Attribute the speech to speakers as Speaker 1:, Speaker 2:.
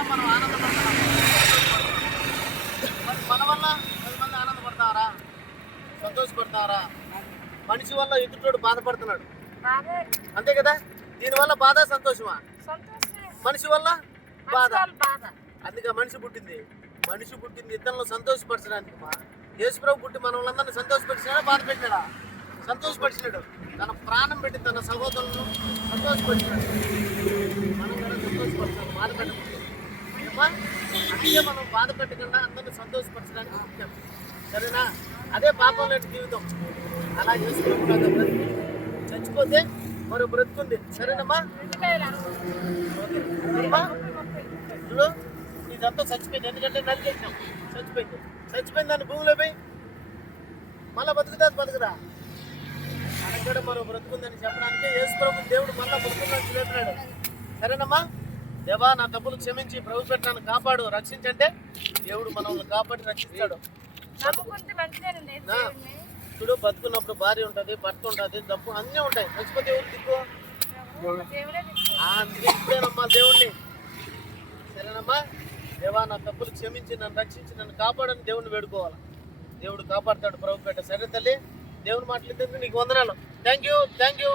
Speaker 1: వల్ల మనం ఆనందపడతాం మరి మన వల్ల పది మంది ఆనందపడతారా? సంతోషపడతారా? మనిషి వల్ల ఎదుటోడు బాధపడుతున్నాడు. అంతే కదా? దీనివల్ల బాధ సంతోషమా? మనిషి వల్ల బాధ. అందుకే మనిషి పుట్టింది. మనిషి పుట్టింది ఇతరులను సంతోషపరచడానికి మా. యేసుప్రభు పుట్టి మన వాళ్ళందరినీ సంతోషపరిచినాడా? బాధ పెట్టాడా సంతోషపరిచినాడు. తన ప్రాణం పెట్టి తన సహోదరులను సంతోషపరిచినాడు. మనం కూడా సంతోషపరచాలి బాధ ఏమ్మా? అందుకే మనం బాధ పెట్టకుండా అందరిని సంతోషపరచడానికి ముఖ్యం. సరేనా? అదే పాపం లేని జీవితం. అలా చేసుకుంటున్నా బ్రతుకు. చచ్చిపోతే మరో బ్రతుకుంది సరేనమ్మా? ఇప్పుడు ఇదంతా చచ్చిపోయింది. ఎందుకంటే నలిగేసాం చచ్చిపోయింది. చచ్చిపోయింది దాన్ని భూమిలో పోయి మళ్ళా బతుకుదా? బతుకుదా కూడా మరో బ్రతుకుందని చెప్పడానికి యేసు ప్రభు దేవుడు మళ్ళా బతుకుందని లేపినాడు సరేనమ్మా? దేవా నా తప్పులు క్షమించి ప్రభు పెట్టాను కాపాడు రక్షించంటే దేవుడు మనల్ని కాపాడి రక్షిస్తాడు. చూడు బతుకున్నప్పుడు భార్య ఉంటుంది భర్త ఉంటుంది డబ్బు అన్నీ ఉంటాయి. చచ్చిపోతే ఎవరు దిక్కు? దేవుణ్ణి. సరేనమ్మా? దేవా నా తప్పులు క్షమించి నన్ను రక్షించి నన్ను కాపాడని దేవుణ్ణి వేడుకోవాలి? దేవుడు కాపాడతాడు ప్రభు పెట్ట సరే తల్లి దేవుని మాటలు నీకు వందనాలు. Thank you thank you